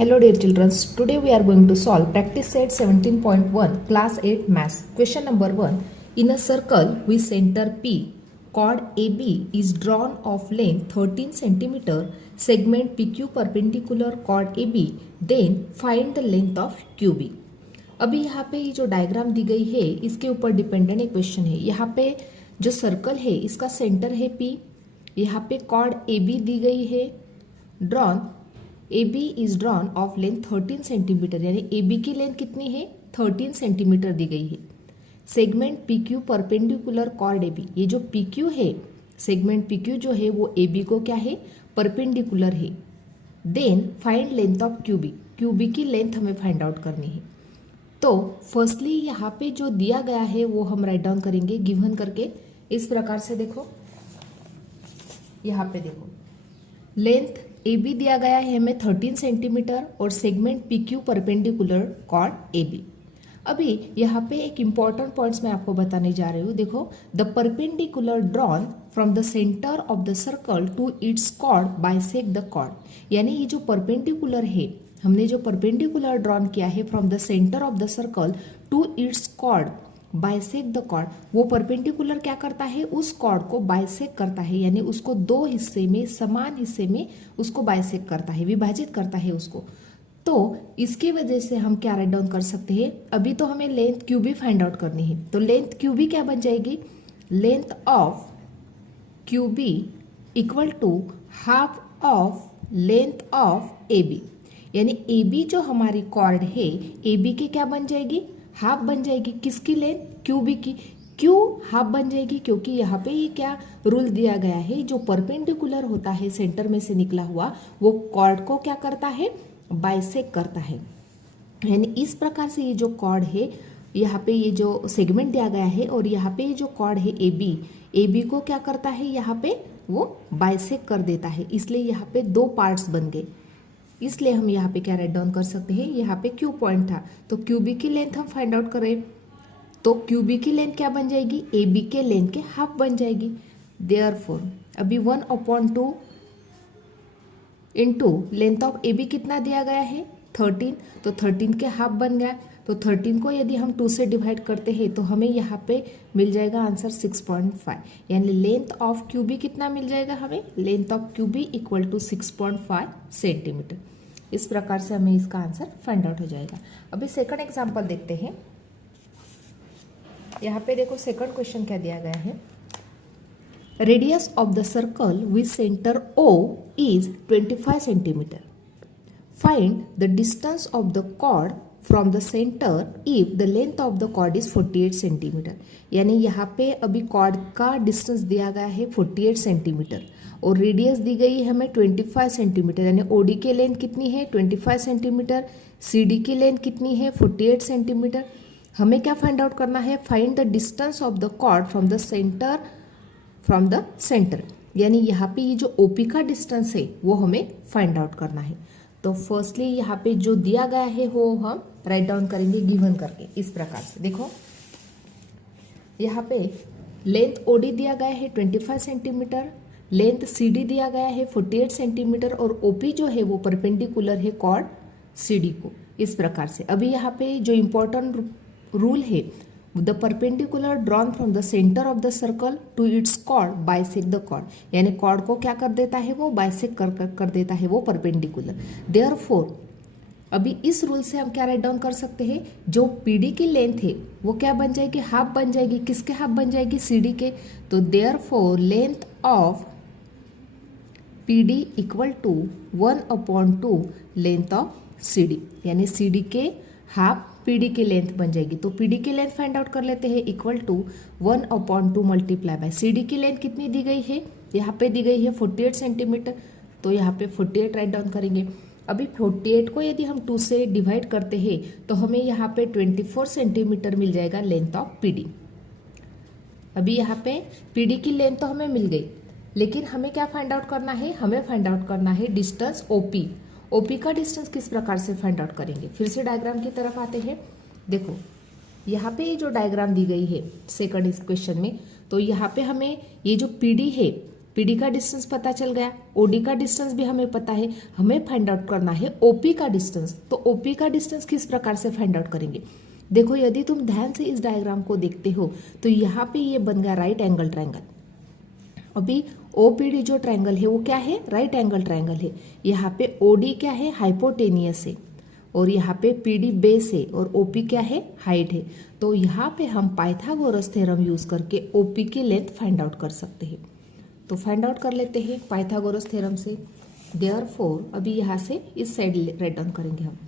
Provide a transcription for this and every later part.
Hello dear children, today we are going to solve practice set 17.1 class 8 maths. Question number 1. In a circle with center P, chord AB is drawn of length 13 cm, segment PQ perpendicular chord AB, then find the length of QB. अभी यहाँ पे ये जो diagram दी गई है इसके ऊपर dependent एक क्वेश्चन है। यहाँ पे जो सर्कल है इसका सेंटर है P, यहाँ पे chord AB दी गई है, drawn AB is drawn of length 13 centimetre, यानी AB की लेंथ कितनी है 13 सेंटीमीटर दी गई है। Segment PQ perpendicular chord AB, ये जो PQ है सेगमेंट PQ जो है वो AB को क्या है परपेंडिकुलर है। Then find length of QB, QB की लेंथ हमें फाइंड आउट करनी है। तो फर्स्टली यहाँ पे जो दिया गया है वो हम राइट डाउन करेंगे गिवन करके इस प्रकार से। देखो यहाँ पे देखो लेंथ AB दिया गया है हमें 13 सेंटीमीटर और segment PQ perpendicular chord AB। अभी यहाँ पे एक इम्पॉर्टेंट पॉइंट्स मैं आपको बताने जा रही हूँ। देखो the perpendicular drawn from the centre of the circle to its chord bisect the chord, यानी ये जो परपेंडिकुलर है हमने जो परपेंडिकुलर ड्रॉन किया है from the centre of the circle to its chord bisect the chord, वो परपेंडिकुलर क्या करता है उस कॉर्ड को बाइसेक्ट करता है, यानी उसको दो हिस्से में समान हिस्से में उसको बाइसेक्ट करता है, विभाजित करता है उसको। तो इसकी वजह से हम क्या राइट डाउन कर सकते हैं, अभी तो हमें लेंथ QB फाइंड आउट करनी है। तो लेंथ QB क्या बन जाएगी, length of QB equal to half of length of AB, यानी AB जो हमारी कॉर्ड है AB की क्या बन जाएगी हाफ बन जाएगी। किसकी लेंथ QB की, क्यों हाफ बन जाएगी क्योंकि यहाँ पे ये क्या रूल दिया गया है, जो परपेंडिकुलर होता है सेंटर में से निकला हुआ वो कॉर्ड को क्या करता है बाइसेक्ट करता है। यानी इस प्रकार से ये जो कॉर्ड है यहाँ पे ये जो सेगमेंट दिया गया है और यहाँ पे ये जो कॉर्ड है AB को क्या करता है यहाँ पे वो बाइसेक्ट कर देता है, इसलिए यहाँ पे दो पार्ट्स बन गए। इसलिए हम यहाँ पे क्या राइट डाउन कर सकते हैं, यहाँ पे Q पॉइंट था तो QB की लेंथ हम फाइंड आउट करें तो QB की लेंथ क्या बन जाएगी AB के लेंथ के हाफ बन जाएगी। देयरफॉर अभी 1/2 इंटू लेंथ ऑफ AB कितना दिया गया है 13, तो 13 के हाफ बन गया। तो 13 को यदि हम 2 से डिवाइड करते हैं तो हमें यहाँ पे मिल जाएगा आंसर 6.5, यानी लेंथ ऑफ QB कितना मिल जाएगा हमें, length of QB equal to 6.5 centimetre. इस प्रकार से हमें इसका आंसर फाइंड आउट हो जाएगा। अभी सेकंड एग्जांपल देखते हैं। यहाँ पे देखो सेकंड क्वेश्चन क्या दिया गया है, radius of the circle with centre O is 25 centimetre, find the distance of the chord from the centre if the length of the chord is 48 centimetre, यानी यहाँ पे अभी कॉर्ड का डिस्टेंस दिया गया है 48 सेंटीमीटर और रेडियस दी गई है हमें 25 सेंटीमीटर, यानी OD की लेंथ कितनी है 25 सेंटीमीटर, CD की लेंथ कितनी है 48 सेंटीमीटर। हमें क्या फाइंड आउट करना है, find the distance of the chord from the centre, यानी यहाँ पे ये जो OP का डिस्टेंस है वो हमें फाइंड आउट करना है। तो फर्स्टली यहाँ पे जो दिया गया है वो हम राइट डाउन करेंगे गिवन करके इस प्रकार से। देखो यहाँ पे लेंथ OD दिया गया है 25 सेंटीमीटर, लेंथ CD दिया गया है 48 सेंटीमीटर और OP जो है वो परपेंडिकुलर है कॉर्ड CD को, इस प्रकार से। अभी यहाँ पे जो इम्पोर्टेंट रूल है, the perpendicular drawn from the centre of the circle to its chord bisect the chord, यानी कॉर्ड को क्या कर देता है वो बाइसेक्ट कर देता है वो परपेंडिकुलर। देयरफॉर अभी इस रूल से हम क्या राइट डाउन कर सकते हैं, जो PD की लेंथ है वो क्या बन जाएगी हाफ बन जाएगी, किसके हाफ बन जाएगी CD के। तो therefore length of PD equal to 1/2 length of CD, यानी CD के हाफ PD की लेंथ बन जाएगी। तो PD की लेंथ फाइंड आउट कर लेते हैं equal to 1/2 multiply by CD की लेंथ कितनी दी गई है, यहाँ पे दी गई है 48 सेंटीमीटर, तो यहाँ पे 48 राइट डाउन करेंगे। अभी 48 को यदि हम 2 से डिवाइड करते हैं तो हमें यहाँ पे 24 सेंटीमीटर मिल जाएगा लेंथ ऑफ PD। अभी यहाँ पे PD की लेंथ तो हमें मिल गई, लेकिन हमें क्या फाइंड आउट करना है, हमें फाइंड आउट करना है डिस्टेंस OP का डिस्टेंस किस प्रकार से फाइंड आउट करेंगे। फिर से डायग्राम की तरफ आते हैं। देखो यहाँ पे जो डायग्राम दी गई है सेकंड इस क्वेश्चन में, तो यहाँ पे हमें ये जो PD है पीडी का डिस्टेंस पता चल गया, ओडी का डिस्टेंस भी हमें पता है, हमें फाइंड आउट करना है ओपी का डिस्टेंस। तो ओपी का डिस्टेंस किस प्रकार से फाइंड आउट करेंगे? देखो यदि तुम ध्यान से इस डायग्राम को देखते हो तो यहाँ पे ये बन गया राइट एंगल ट्रायंगल। अभी ओपीडी जो ट्रायंगल है वो क्या है? राइट एंगल ट्रायंगल है। यहाँ पे ओडी क्या है? हाइपोटेनियस है, और यहाँ पे पीडी बेस है, और ओपी क्या है? हाइट है। तो यहाँ पे हम पाइथागोरस थ्योरम यूज करके ओपी की लेंथ फाइंड आउट कर सकते हैं। तो फाइंड आउट कर लेते हैं पाइथागोरस थ्योरम से। देयरफॉर अभी यहाँ से इस साइड राइट डाउन करेंगे हम।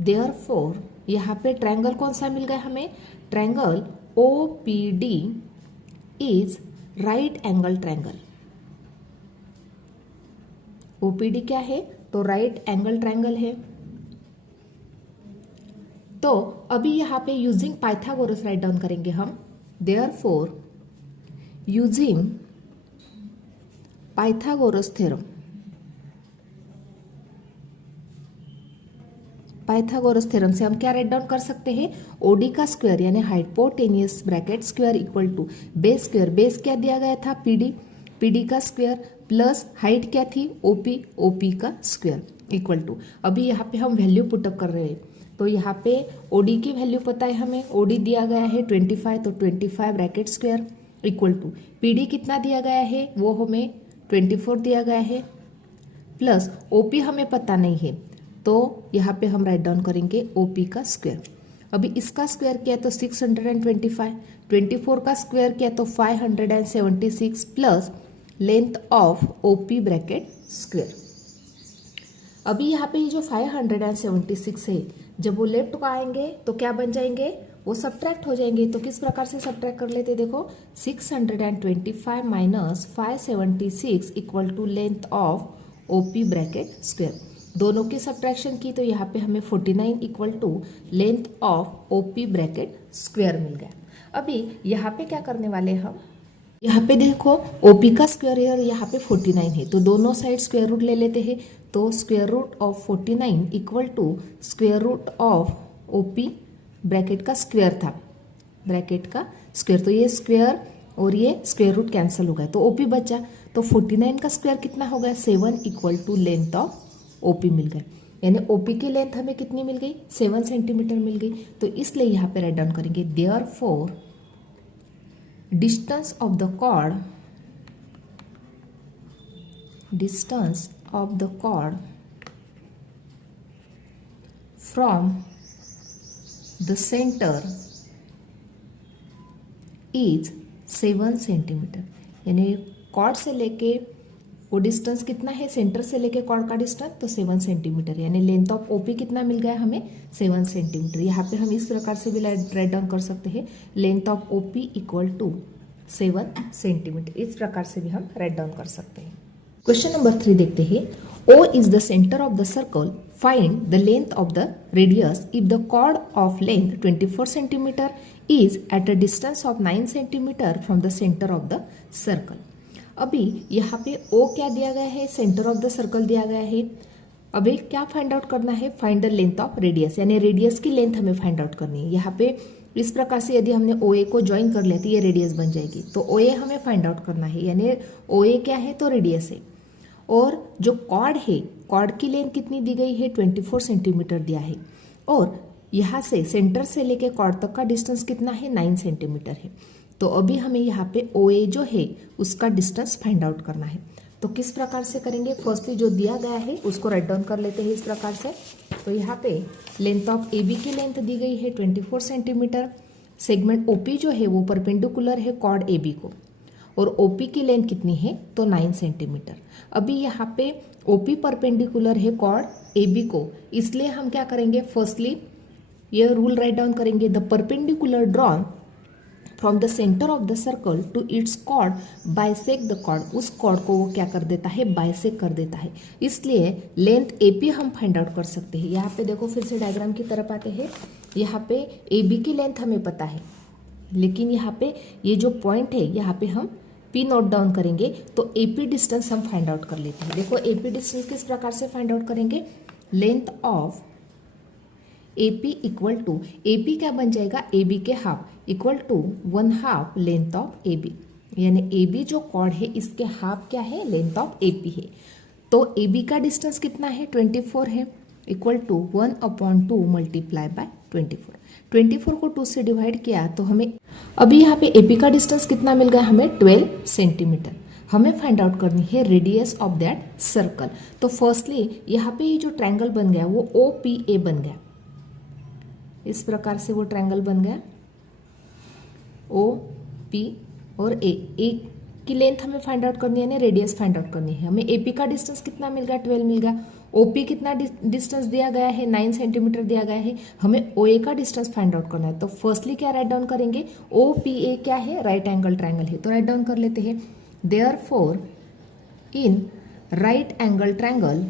देयरफॉर यहाँ पे ट्रायंगल कौन सा मिल गया हमें? Triangle OPD is right angle triangle. OPD क्या है? तो राइट एंगल ट्रायंगल है। तो अभी यहाँ पे यूजिंग पाइथागोरस राइट डाउन करेंगे हम। Therefore using Pythagoras theorem, Pythagoras theorem से हम क्या राइट डाउन कर सकते हैं? ओडी का स्क्वायर यानी hypotenuse bracket square equal to base square, base क्या दिया गया था? पीडी, पीडी का स्क्वायर प्लस हाइट क्या थी? ओपी, ओपी का स्क्वायर इक्वल टू, अभी यहाँ पे हम वैल्यू पुटअप कर रहे हैं। तो यहाँ पे ओडी की वैल्यू पता है हमें, ओडी दिया गया है 25, तो 25 bracket square equal to PD कितना दिया गया है? वो हमें 24 दिया गया है, प्लस ओपी हमें पता नहीं है, तो यहाँ पे हम राइट डाउन करेंगे ओपी का स्क्वायर। अभी इसका स्क्वायर किया तो 625, 24 का स्क्वायर किया तो 576 plus length of OP bracket square. अभी यहाँ पे ये जो 576 है, जब वो लेफ्ट को आएंगे तो क्या बन जाएंगे? वो सब्ट्रैक्ट हो जाएंगे। तो किस प्रकार से सब्ट्रैक्ट कर लेते? देखो 625 minus 576 equal to length of OP bracket square. दोनों की सब्ट्रैक्शन की तो यहाँ पे हमें 49 equal to length of OP bracket square मिल गया। अभी यहाँ पे क्या करने वाले हम? यहाँ पे देखो ओपी का स्क्वायर है और यहाँ पे 49 है, तो दोनों साइड स्क्वायर रूट ले लेते हैं। तो square root of 49 equal to square root of OP bracket का स्क्वायर था, ब्रैकेट का स्क्वायर, तो ये स्क्वायर और ये स्क्वायर रूट कैंसिल हो गया, तो ओपी बचा। तो 49 का स्क्वायर कितना हो गया? 7 equal to length of OP मिल गया, यानी ओपी की लेंथ हमें कितनी मिल गई? 7 सेंटीमीटर मिल गई। तो इसलिए यहाँ पे राइट डाउन करेंगे therefore distance of the chord, distance of the chord from the centre is 7 centimetre, यानी कॉर्ड से लेके वो डिस्टेंस कितना है? सेंटर से लेके कॉर्ड का डिस्टेंस तो 7 सेंटीमीटर, यानी लेंथ ऑफ ओपी कितना मिल गया हमें? 7 सेंटीमीटर। यहाँ पे हम इस प्रकार से भी राइट डाउन कर सकते हैं, length of OP equal to 7 centimetre. इस प्रकार से भी हम राइट डाउन कर सकते हैं। क्वेश्चन नंबर 3 देखते हैं। O is the center of the circle. Find the length of the radius if the chord of length 24 centimeter is at a distance of 9 centimeter from the center of the circle. अभी यहाँ पे O क्या दिया गया है? Centre of the circle दिया गया है। अभी क्या फाइंड आउट करना है? Find the length of radius, यानी रेडियस की लेंथ हमें फाइंड आउट करनी है। यहाँ पे इस प्रकार से यदि हमने OA को ज्वाइन कर लिया तो ये रेडियस बन जाएगी, तो OA हमें फाइंड आउट करना है, यानी OA क्या है? तो रेडियस है। और जो कॉर्ड है, कॉर्ड की लेंथ कितनी दी गई है? 24 सेंटीमीटर दिया है, और यहाँ से सेंटर से लेके कॉर्ड तक का डिस्टेंस कितना है? 9 सेंटीमीटर है। तो अभी हमें यहाँ पे OA जो है उसका डिस्टेंस फाइंड आउट करना है। तो किस प्रकार से करेंगे? फर्स्टली जो दिया गया है उसको राइट डाउन कर लेते हैं इस प्रकार से। तो यहाँ पे लेंथ ऑफ AB की लेंथ दी गई है 24 सेंटीमीटर। सेगमेंट OP जो है वो परपेंडिकुलर है कॉर्ड AB को, और OP की लेंथ कितनी है? तो 9 सेंटीमीटर। अभी यहाँ पे OP परपेंडिकुलर है कॉर्ड AB को, इसलिए हम क्या करेंगे? फर्स्टली ये रूल राइट डाउन करेंगे, the perpendicular drawn from the centre of the circle to its chord bisect the chord. उस कॉर्ड को वो क्या कर देता है? बाइसेक कर देता है, इसलिए लेंथ AP हम फाइंड आउट कर सकते हैं। यहाँ पे देखो फिर से डायग्राम की तरफ आते हैं। यहाँ पे AB की लेंथ हमें पता है, लेकिन यहाँ पे ये जो पॉइंट है यहाँ पे हम P नोट डाउन करेंगे, तो AP डिस्टेंस हम फाइंड आउट कर लेते हैं। देखो AP डिस्टेंस किस प्रकार से फाइंड आउट करेंगे? Length of AP equal to, AP क्या बन जाएगा? AB के half equal to 1/2 length of AB, यानी ए बी जो कॉर्ड है इसके हाफ क्या है, लेंथ ऑफ ए पी है। तो ए बी का डिस्टेंस कितना है, 24 है, इक्वल टू 1/2 मल्टीप्लाई बाय 24। 24 को 2 से डिवाइड किया तो हमें अभी यहाँ पे ए पी का डिस्टेंस कितना मिल गया हमें, 12 सेंटीमीटर। हमें फाइंड आउट करनी है रेडियस ऑफ दैट सर्कल। तो फर्स्टली यहाँ पे ये जो ट्रायंगल बन गया वो ओ पी ए बन गया, इस प्रकार से वो ट्रायंगल बन गया ओ पी और ए की लेंथ हमें फाइंड आउट करनी है ना, रेडियस फाइंड आउट करनी है। हमें एपी का डिस्टेंस कितना मिल गया, 12 मिल गया। ओपी कितना डिस्टेंस दिया गया है, 9 सेंटीमीटर दिया गया है। हमें ओए का डिस्टेंस फाइंड आउट करना है। तो फर्स्टली क्या राइट डाउन करेंगे, ओ पी ए क्या है, राइट एंगल ट्रायंगल है, तो राइट डाउन कर लेते हैं। Therefore in right angle triangle,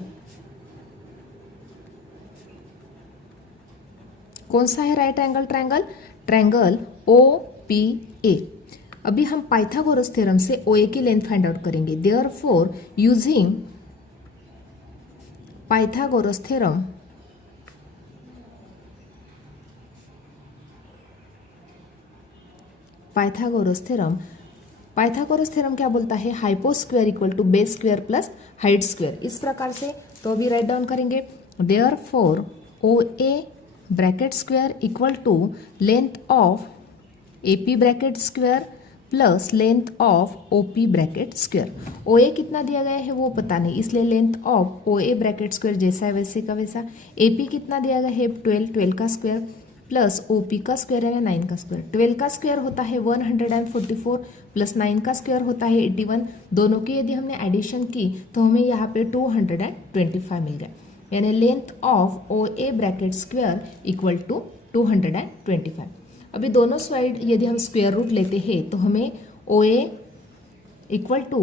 कौन सा है right angle triangle, triangle O P A. अभी हम पाइथागोरस थ्योरम से ओए की लेंथ फाइंड आउट करेंगे। Therefore using Pythagoras theorem, Pythagoras theorem क्या बोलता है, hypo square equal to base square plus height square, इस प्रकार से। तो अभी राइट डाउन करेंगे। Therefore O A bracket square equal to length of A P bracket square plus length of O P bracket square. O A कितना दिया गया है वो पता नहीं, इसलिए length of O A bracket square जैसा है वैसे का वैसा। ए पी कितना दिया गया है, 12 का स्क्वायर प्लस ओ पी का स्क्वायर है 9 का स्क्वायर। 12 का स्क्वायर होता है 144 प्लस 9 का स्क्वायर होता है 81। दोनों की यदि हमने एडिशन की तो हमें यहाँ पे 225 मिल गया, यानी length of O A bracket square equal to 225। अभी दोनों साइड यदि हम स्क्वायर रूट लेते हैं तो हमें O A equal to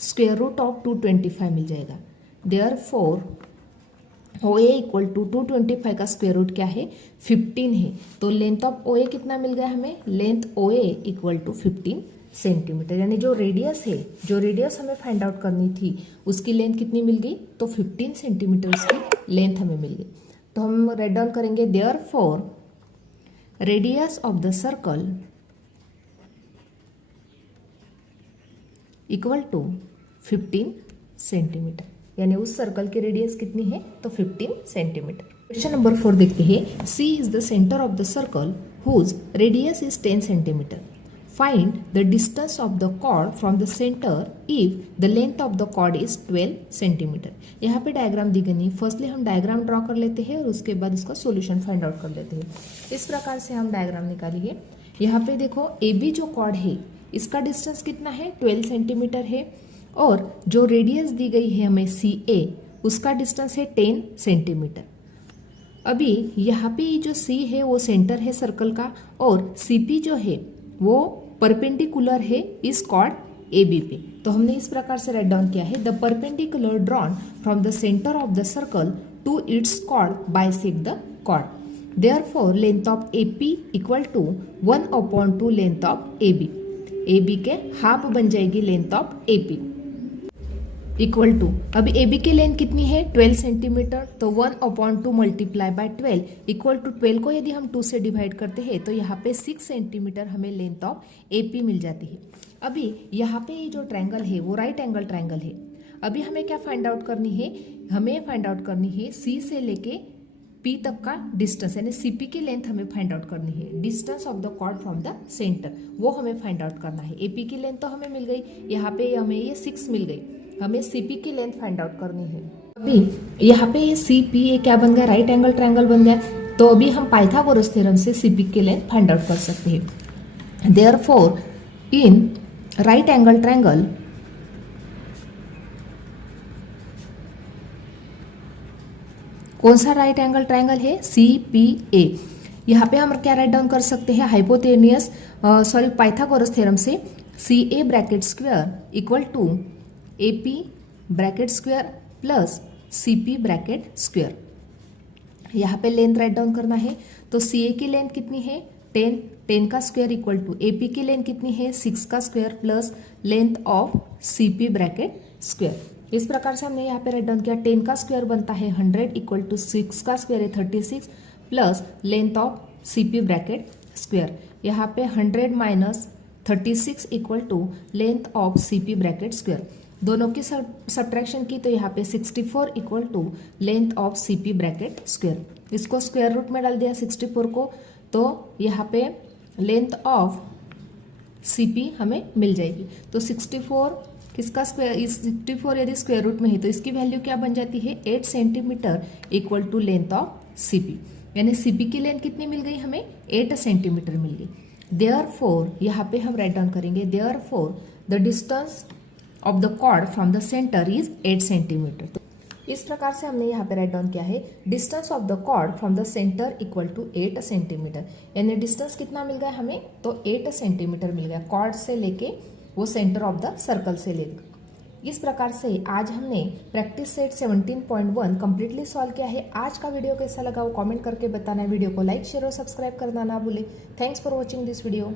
square root of 225 मिल जाएगा। Therefore O A equal to 225 का स्क्वायर रूट क्या है, 15 है। तो लेंथ ऑफ ओ ए कितना मिल गया हमें, length O A equal to 15 centimetre, यानी जो रेडियस है, जो रेडियस हमें फाइंड आउट करनी थी उसकी लेंथ कितनी मिल गई, तो 15 सेंटीमीटर उसकी लेंथ हमें मिल गई। तो हम राइट डाउन करेंगे। Therefore radius of the circle equal to 15 centimetre, यानी उस सर्कल की रेडियस कितनी है, तो 15 सेंटीमीटर। क्वेश्चन नंबर 4 देखते हैं। C is the centre of the circle whose radius is 10 centimetre. Find the distance of the chord from the centre if the length of the chord is 12 centimetre. यहाँ पे diagram दी गई। Firstly हम diagram draw कर लेते हैं और उसके बाद उसका सॉल्यूशन फाइंड आउट कर लेते हैं। इस प्रकार से हम डायग्राम निकालिए। यहाँ पे देखो ए बी जो कॉर्ड है इसका डिस्टेंस कितना है, 12 सेंटीमीटर है, और जो रेडियस दी गई है हमें सी ए उसका डिस्टेंस है 10 सेंटीमीटर। अभी यहाँ पे जो सी है वो सेंटर है सर्कल का, और सी पी जो है वो परपेंडिकुलर है इस कॉर्ड ए बी पे। तो हमने इस प्रकार से राइट डाउन किया है, the perpendicular drawn from the centre of the circle to its chord bisect the chord. Therefore length of A P equal to 1/2 length of A B. A B के half बन जाएगी length of A P equal to, अभी A B की length कितनी है, 12 centimetre, तो 1/2 multiply bye 12 equal to 12 को यदि हम 2 से डिवाइड करते हैं तो यहाँ पे 6 सेंटीमीटर हमें लेंथ ऑफ ए पी मिल जाती है। अभी यहाँ पे ये जो ट्रायंगल है वो राइट एंगल ट्रायंगल है। अभी हमें क्या फाइंड आउट करनी है, हमें फाइंड आउट करनी है सी से लेके पी तक का डिस्टेंस, यानी सीपी की लेंथ हमें फाइंड आउट करनी है। Distance of the chord from the centre वो हमें फाइंड आउट करना है। एपी की लेंथ तो हमें मिल गई, यहाँ पे हमें ये 6 मिल गई, हमें सीपी की लेंथ फाइंड आउट करनी है। अभी यहाँ पे ये सीपी ये क्या बन गया, राइट एंगल ट्रायंगल बन गया। तो अभी हम पाइथागोरस थ्योरम से सीपी की लेंथ फाइंड आउट कर सकते हैं। Therefore in right angle triangle कौन सा राइट एंगल ट्रायंगल है, सी पी ए। यहाँ पे हम क्या राइट डाउन कर सकते हैं, हाइपोटेनियस पाइथागोरस थ्योरम से C A bracket square equal to A P bracket square plus C P bracket square. यहाँ पे लेंथ राइट डाउन करना है, तो सी ए की लेंथ कितनी है 10 का square equal to A P की लेंथ कितनी है 6 का square plus length of C P bracket square. इस प्रकार से हमने यहाँ पे राइट डाउन किया। 10 का स्क्वायर बनता है 100 इक्वल टू 6 का स्क्वायर है 36 plus length of C P bracket square. यहाँ पे 100 minus 36 equal to length of CP bracket square. दोनों की सब्ट्रैक्शन की तो यहाँ पे 64 equal to length of CP bracket square. इसको स्क्वायर रूट में डाल दिया 64 को, तो यहाँ पे लेंथ ऑफ CP हमें मिल जाएगी। तो 64 किसका स्क्वायर, इस 64 यदि स्क्वायर रूट में है तो इसकी वैल्यू क्या बन जाती है 8 centimetre equal to length of CP। यानी CP की लेंथ कितनी मिल गई हमें 8 सेंटीमीटर मिल गई। देयरफॉर यहाँ पे हम राइट डाउन करेंगे therefore the distance of the chord from the centre is 8 centimetre. तो इस प्रकार से हमने यहाँ पे राइट डाउन किया है distance of the chord from the centre equal to 8 centimetre. यानी डिस्टेंस कितना मिल गया हमें तो 8 सेंटीमीटर मिल गया कॉर्ड से लेके वो सेंटर ऑफ द सर्कल से लेकर। इस प्रकार से आज हमने प्रैक्टिस सेट 17.1 कंप्लीटली सॉल्व किया है। आज का वीडियो कैसा लगा वो कमेंट करके बताना है। वीडियो को लाइक शेयर और सब्सक्राइब करना ना भूले। Thanks for watching this video.